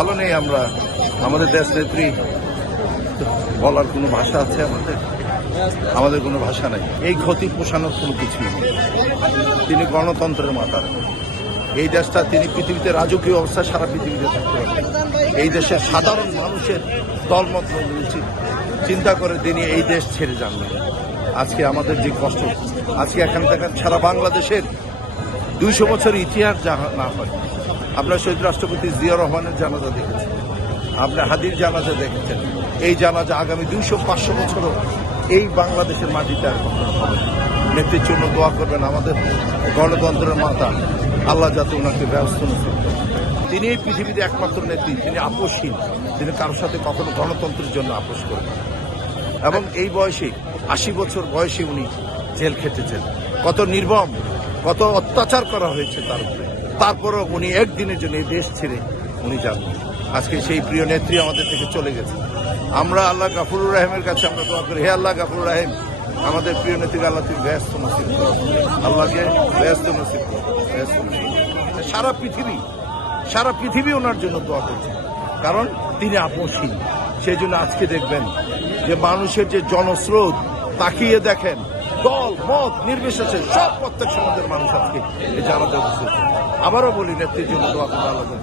ভালো নেই আমরা। আমাদের দেশ নেত্রী বলার কোনো ভাষা আছে আমাদের কোনো ভাষা নাই। এই ক্ষতি পোষানোর কোনো কিছুই নেই। তিনি গণতন্ত্রের মাতা। এই দেশটা তিনি পৃথিবীতে রাজকীয় অবস্থায় সারা পৃথিবীতে থাকতে পারেন। এই দেশের সাধারণ মানুষের দলমত উচিত চিন্তা করে তিনি এই দেশ ছেড়ে যান না। আজকে আমাদের যে কষ্ট, আজকে এখান থেকে সারা বাংলাদেশের 200 বছর ইতিহাস না হয়। আপনার শহীদ রাষ্ট্রপতি জিয়া রহমানের জানাজা দেখেছেন, আপনার হাদির জানাজা দেখেছেন। এই জানাজা আগামী 200-500 বছরও এই বাংলাদেশের মাটিতে আর কখনো হবে না। নেত্রীর জন্য দোয়া করবেন আমাদের গণতন্ত্রের মাতা, আল্লাহ যাতে ওনাকে ব্যবস্থা নসিব করেন। তিনি এই পৃথিবীতে একমাত্র নেত্রী, তিনি আপোষহীন। তিনি কারোর সাথে কখনো গণতন্ত্রের জন্য আপোষ করেন। এবং এই বয়সে 80 বছর বয়সে উনি জেল খেটেছেন। কত নির্মম, কত অত্যাচার করা হয়েছে তার উপরে। তারপরও উনি একদিনের জন্য এই দেশ ছেড়ে উনি যান। আজকে সেই প্রিয় নেত্রী আমাদের থেকে চলে গেছে। আমরা আল্লাহ গাফুরুর রহিমের কাছে আমরা দোয়া করি, হে আল্লাহ গাফুরুর রহিম, আমাদের প্রিয় নেত্রীকে আল্লাহ তুমি ব্যস্ত নসিব করো, আল্লাহকে ব্যস্ত নসিব করো, ব্যস্ত নসিব করো। সারা পৃথিবী ওনার জন্য দোয়া করছে, কারণ তিনি আপোষহীন। সেই জন্য আজকে দেখবেন যে মানুষের যে জনস্রোত, তাকিয়ে দেখেন দল মত নির্বিশেষে সব প্রত্যেক সমাজের মানুষ আজকে এই জানাতে বসেছে। আবারও বলি, নেত্রীর জন্য দোয়া করতে আল্লাহ